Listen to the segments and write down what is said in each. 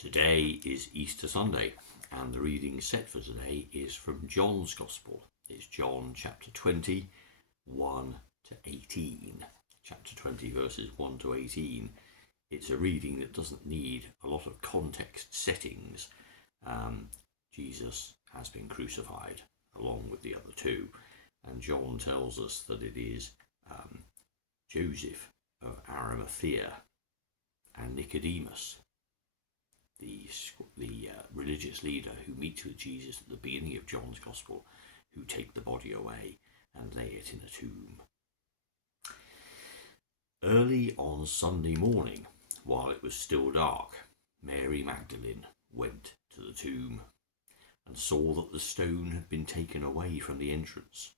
Today is Easter Sunday, and the reading set for today is from John's Gospel. It's John chapter 20, 1 to 18. Chapter 20, verses 1 to 18. It's a reading that doesn't need a lot of context settings. Jesus has been crucified along with the other two, and John tells us that it is Joseph of Arimathea and Nicodemus, the religious leader who meets with Jesus at the beginning of John's Gospel, who take the body away and lay it in a tomb. Early on Sunday morning, while it was still dark, Mary Magdalene went to the tomb and saw that the stone had been taken away from the entrance.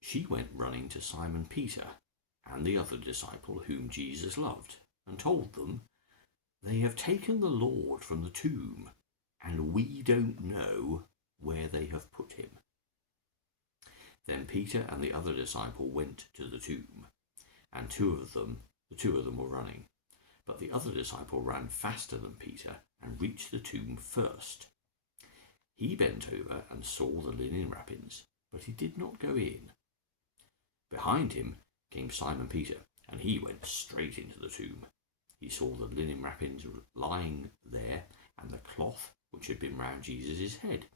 She went running to Simon Peter and the other disciple whom Jesus loved, and told them, "They have taken the Lord from the tomb, and we don't know where they have put him." Then Peter and the other disciple went to the tomb, and the two of them were running. But the other disciple ran faster than Peter and reached the tomb first. He bent over and saw the linen wrappings, but he did not go in. Behind him came Simon Peter, and he went straight into the tomb. He saw the linen wrappings lying there, and the cloth which had been round Jesus' head.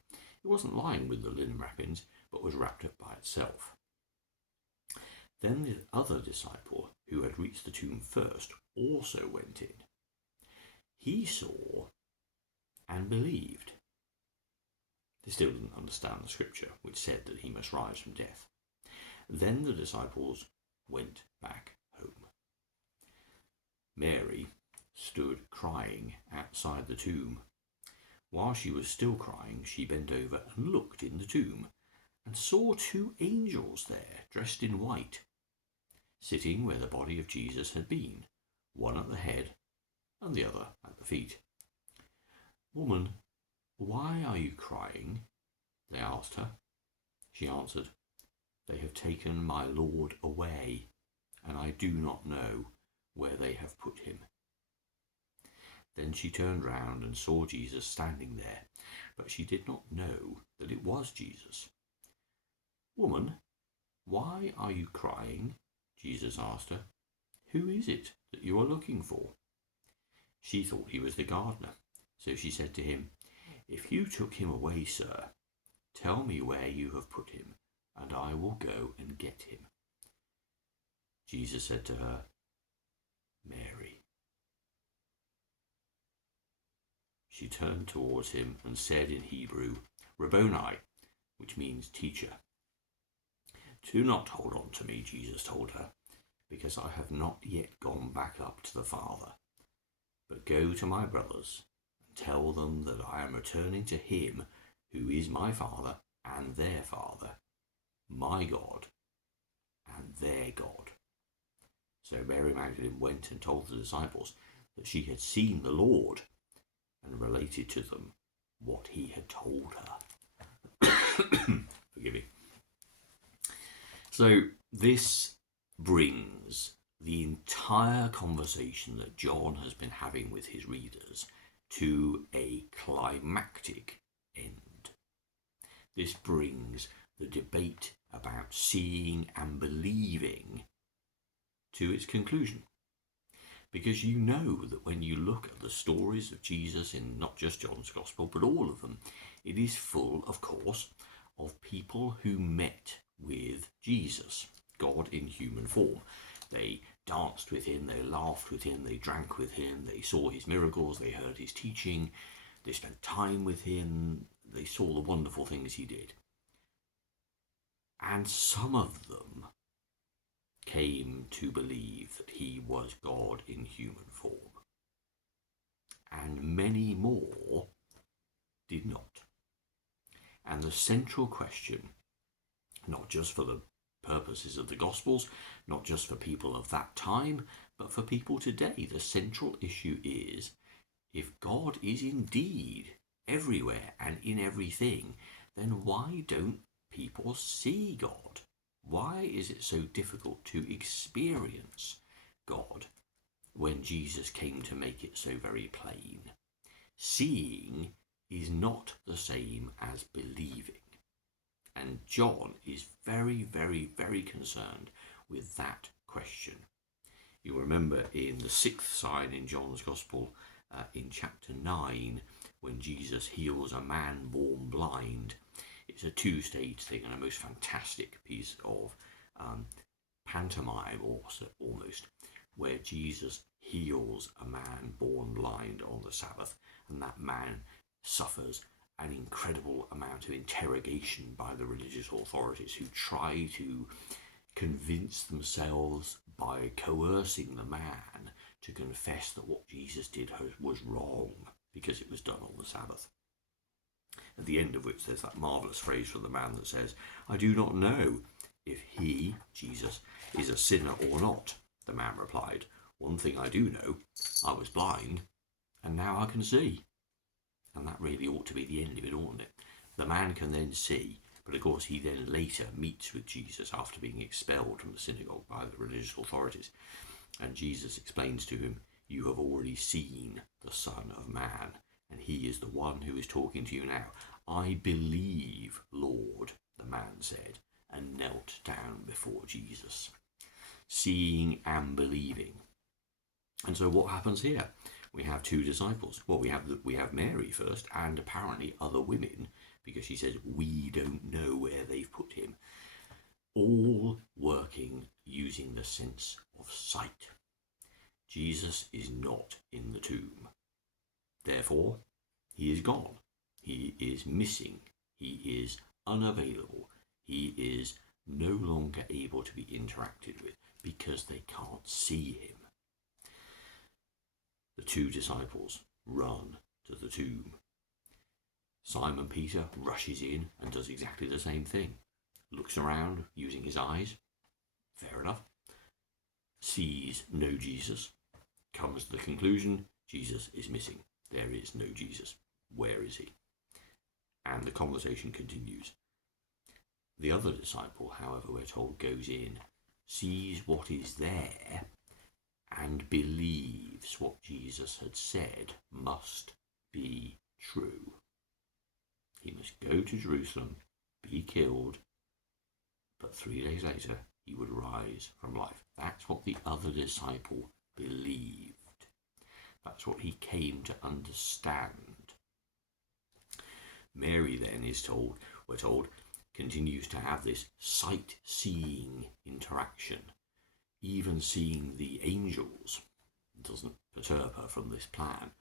It wasn't lying with the linen wrappings, but was wrapped up by itself. Then the other disciple, who had reached the tomb first, also went in. He saw and believed. They still didn't understand the scripture, which said that he must rise from death. Then the disciples went back home. Mary stood crying outside the tomb. While she was still crying, she bent over and looked in the tomb, and saw two angels there, dressed in white, sitting where the body of Jesus had been, one at the head and the other at the feet. "Woman, why are you crying?" they asked her. She answered, "They have taken my Lord away, and I do not know where they have put him." Then she turned round and saw Jesus standing there, but she did not know that it was Jesus. "Woman, why are you crying?" Jesus asked her. "Who is it that you are looking for?" She thought he was the gardener, so she said to him, "If you took him away, sir, tell me where you have put him, and I will go and get him." Jesus said to her, "Mary." She turned towards him and said in Hebrew, "Rabboni," which means teacher. "Do not hold on to me," Jesus told her, "because I have not yet gone back up to the Father. But go to my brothers and tell them that I am returning to him who is my Father and their Father, my God and their God." So Mary Magdalene went and told the disciples that she had seen the Lord, and related to them what he had told her. Forgive me. So this brings the entire conversation that John has been having with his readers to a climactic end. This brings the debate about seeing and believing to its conclusion. Because you know that when you look at the stories of Jesus in not just John's Gospel, but all of them, it is full, of course, of people who met with Jesus, God in human form. They danced with him, they laughed with him, they drank with him, they saw his miracles, they heard his teaching, they spent time with him, they saw the wonderful things he did. And some of them came to believe that he was God in human form, and many more did not. And the central question, not just for the purposes of the Gospels, not just for people of that time, but for people today, the central issue is, if God is indeed everywhere and in everything, then why don't people see God? Why is it so difficult to experience God when Jesus came to make it so very plain. Seeing is not the same as believing. And John is very, very, very concerned with that question. You remember in the sixth sign in John's Gospel, in chapter 9, when Jesus heals a man born blind, it's a two-stage thing and a most fantastic piece of pantomime almost, where Jesus heals a man born blind on the Sabbath, and that man suffers an incredible amount of interrogation by the religious authorities, who try to convince themselves by coercing the man to confess that what Jesus did was wrong because it was done on the Sabbath. At the end of which there's that marvellous phrase from the man that says, "I do not know if he," Jesus, "is a sinner or not." The man replied, "One thing I do know, I was blind, and now I can see." And that really ought to be the end of it, oughtn't it? The man can then see, but of course he then later meets with Jesus after being expelled from the synagogue by the religious authorities. And Jesus explains to him, "You have already seen the Son of Man, and he is the one who is talking to you now." "I believe, Lord," the man said, and knelt down before Jesus. Seeing and believing. And so what happens here? We have two disciples. Well, we have Mary first, and apparently other women, because she says, "We don't know where they've put him," all working using the sense of sight. Jesus is not in the tomb. Therefore, he is gone. He is missing. He is unavailable. He is no longer able to be interacted with because they can't see him. The two disciples run to the tomb. Simon Peter rushes in and does exactly the same thing. Looks around using his eyes. Fair enough. Sees no Jesus. Comes to the conclusion, Jesus is missing. There is no Jesus. Where is he? And the conversation continues. The other disciple, however, we're told, goes in, sees what is there, and believes what Jesus had said must be true. He must go to Jerusalem, be killed, but 3 days later he would rise from life. That's what the other disciple believed. That's what he came to understand. Mary then we're told, continues to have this sight-seeing interaction. Even seeing the angels doesn't perturb her from this plan.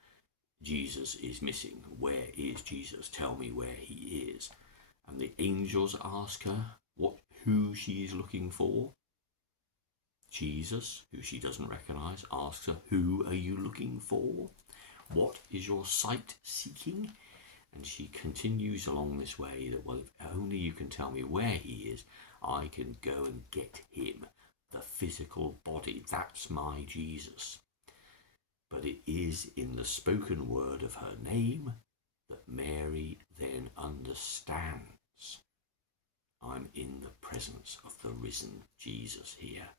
Jesus is missing. Where is Jesus? Tell me where he is. And the angels ask her who she is looking for. Jesus, who she doesn't recognize, asks her, "Who are you looking for? What is your sight seeking?" And she continues along this way that, well, if only you can tell me where he is, I can go and get him. The physical body, that's my Jesus. But it is in the spoken word of her name that Mary then understands. I'm in the presence of the risen Jesus here.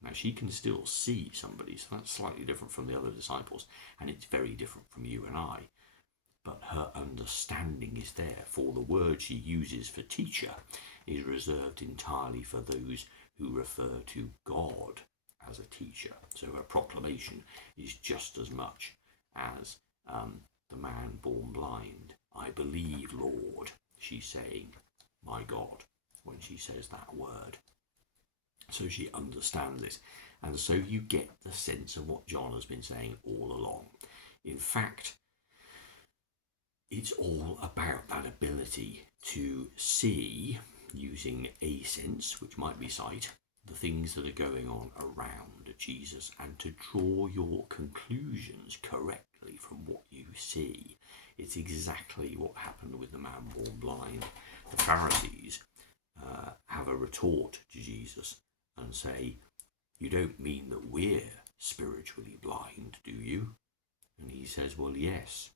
Now, she can still see somebody, so that's slightly different from the other disciples, and it's very different from you and I. But her understanding is there, for the word she uses for teacher is reserved entirely for those who refer to God as a teacher. So her proclamation is just as much as the man born blind. "I believe, Lord," she's saying, "my God," when she says that word. So she understands this. And so you get the sense of what John has been saying all along. In fact, it's all about that ability to see, using a sense, which might be sight, the things that are going on around Jesus, and to draw your conclusions correctly from what you see. It's exactly what happened with the man born blind. The Pharisees have a retort to Jesus and say, "You don't mean that we're spiritually blind, do you?" And he says, "Well, yes.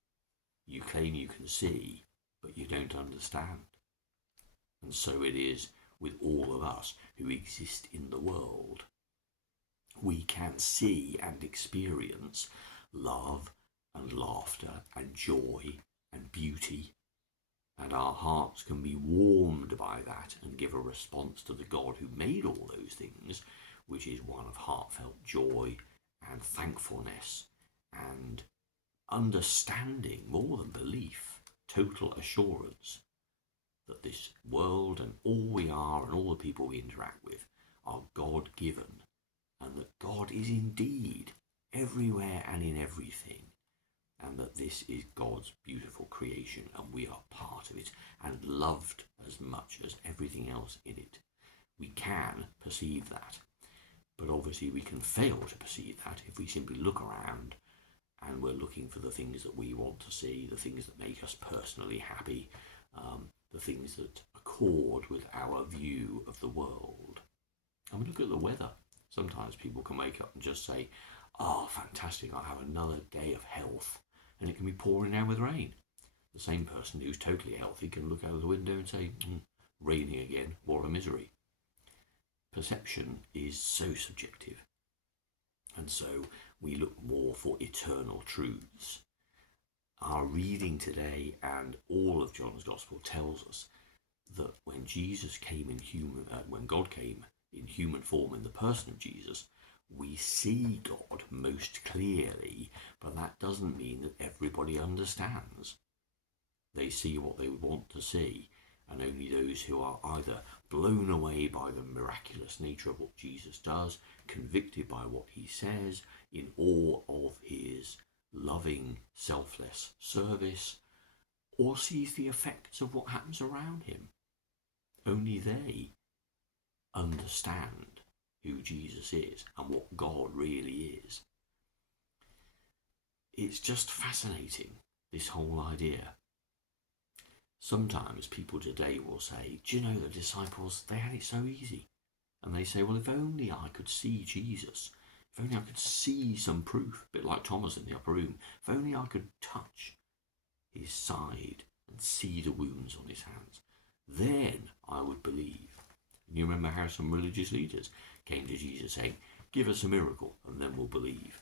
You claim you can see, but you don't understand." And so it is with all of us who exist in the world. we can see and experience love and laughter and joy and beauty, and our hearts can be warmed by that and give a response to the God who made all those things, which is one of heartfelt joy and thankfulness and understanding more than belief, total assurance that this world and all we are and all the people we interact with are God given, and that God is indeed everywhere and in everything, and that this is God's beautiful creation and we are part of it and loved as much as everything else in it. We can perceive that, but obviously we can fail to perceive that if we simply look around and we're looking for the things that we want to see, the things that make us personally happy, the things that accord with our view of the world. And we look at the weather. Sometimes people can wake up and just say, "Oh, fantastic, I'll have another day of health," and it can be pouring down with rain. The same person who's totally healthy can look out of the window and say, "Raining again, what a misery." Perception is so subjective, and so we look more for eternal truths. Our reading today and all of John's Gospel tells us that when Jesus came in when God came in human form in the person of Jesus, we see God most clearly, but that doesn't mean that everybody understands. They see what they want to see, and only those who are either blown away by the miraculous nature of what Jesus does, convicted by what he says, in awe of his loving, selfless service, or sees the effects of what happens around him. Only they understand who Jesus is and what God really is. It's just fascinating, this whole idea. Sometimes people today will say, "Do you know the disciples, they had it so easy?" And they say, "Well, if only I could see Jesus, if only I could see some proof," a bit like Thomas in the upper room, "if only I could touch his side and see the wounds on his hands, then I would believe." And you remember how some religious leaders came to Jesus saying, "Give us a miracle and then we'll believe."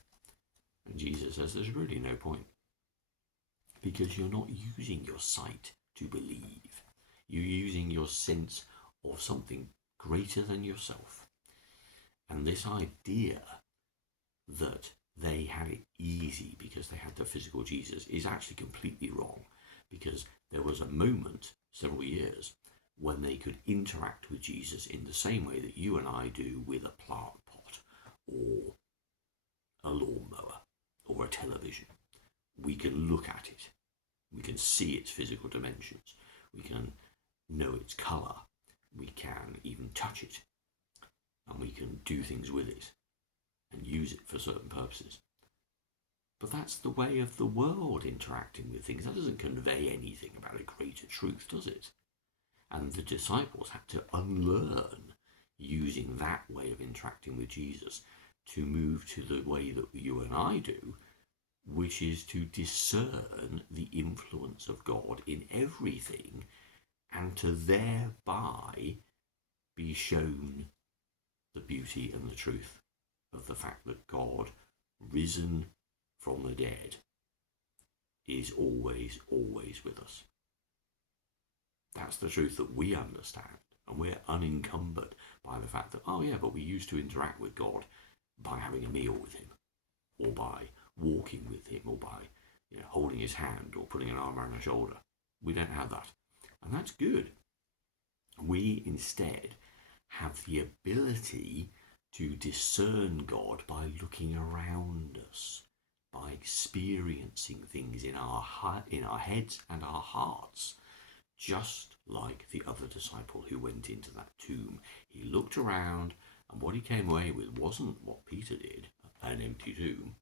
And Jesus says there's really no point, because you're not using your sight to believe. You're using your sense of something greater than yourself. And this idea that they had it easy because they had the physical Jesus is actually completely wrong, because there was a moment, several years, when they could interact with Jesus in the same way that you and I do with a plant pot or a lawnmower or a television. We can look at it. We can see its physical dimensions. We can know its colour. We can even touch it. And we can do things with it and use it for certain purposes. But that's the way of the world interacting with things. That doesn't convey anything about a greater truth, does it? And the disciples had to unlearn using that way of interacting with Jesus to move to the way that you and I do, which is to discern the influence of God in everything and to thereby be shown the beauty and the truth of the fact that God, risen from the dead, is always, always with us. That's the truth that we understand, and we're unencumbered by the fact that, oh yeah, but we used to interact with God by having a meal with him, or by walking with him, or by holding his hand, or putting an arm around our shoulder. We don't have that, and that's good. We instead have the ability to discern God by looking around us, by experiencing things in our heads and our hearts, just like the other disciple who went into that tomb. He looked around, and what he came away with wasn't what Peter did, an empty tomb.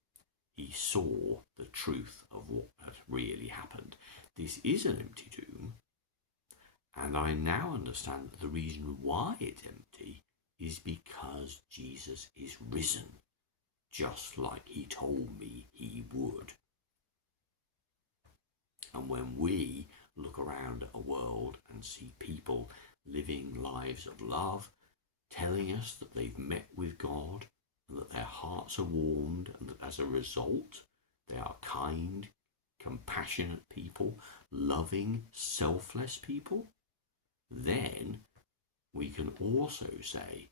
He saw the truth of what had really happened. This is an empty tomb, and I now understand that the reason why it's empty is because Jesus is risen, just like he told me he would. And when we look around at a world and see people living lives of love, telling us that they've met with God, and that their hearts are warmed, and that as a result, they are kind, compassionate people, loving, selfless people, then we can also say,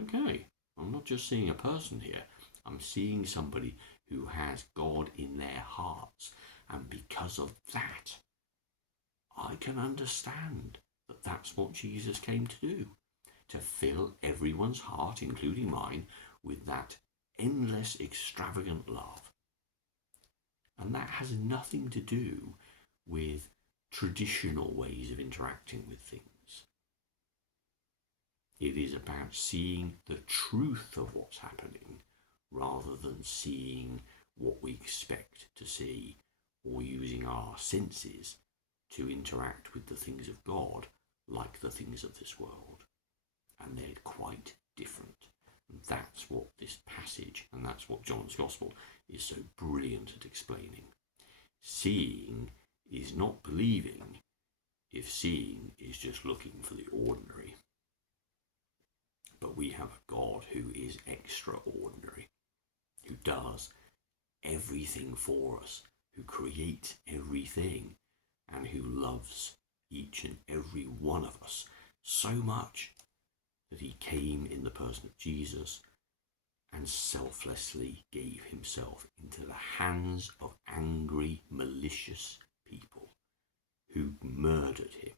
okay, I'm not just seeing a person here, I'm seeing somebody who has God in their hearts. And because of that, I can understand that that's what Jesus came to do, to fill everyone's heart, including mine, with that endless, extravagant love. And that has nothing to do with traditional ways of interacting with things. It is about seeing the truth of what's happening rather than seeing what we expect to see or using our senses to interact with the things of God like the things of this world. And they're quite different. And that's what this passage, and that's what John's Gospel is so brilliant at explaining. Seeing is not believing if seeing is just looking for the ordinary. But we have a God who is extraordinary, who does everything for us, who creates everything, and who loves each and every one of us so much that he came in the person of Jesus and selflessly gave himself into the hands of angry, malicious people who murdered him.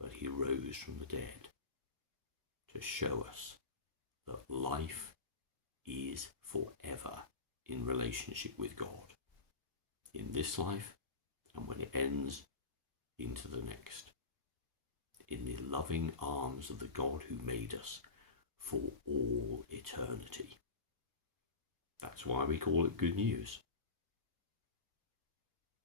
But he rose from the dead to show us that life is forever in relationship with God, in this life and when it ends, into the next, in the loving arms of the God who made us for all eternity. That's why we call it good news.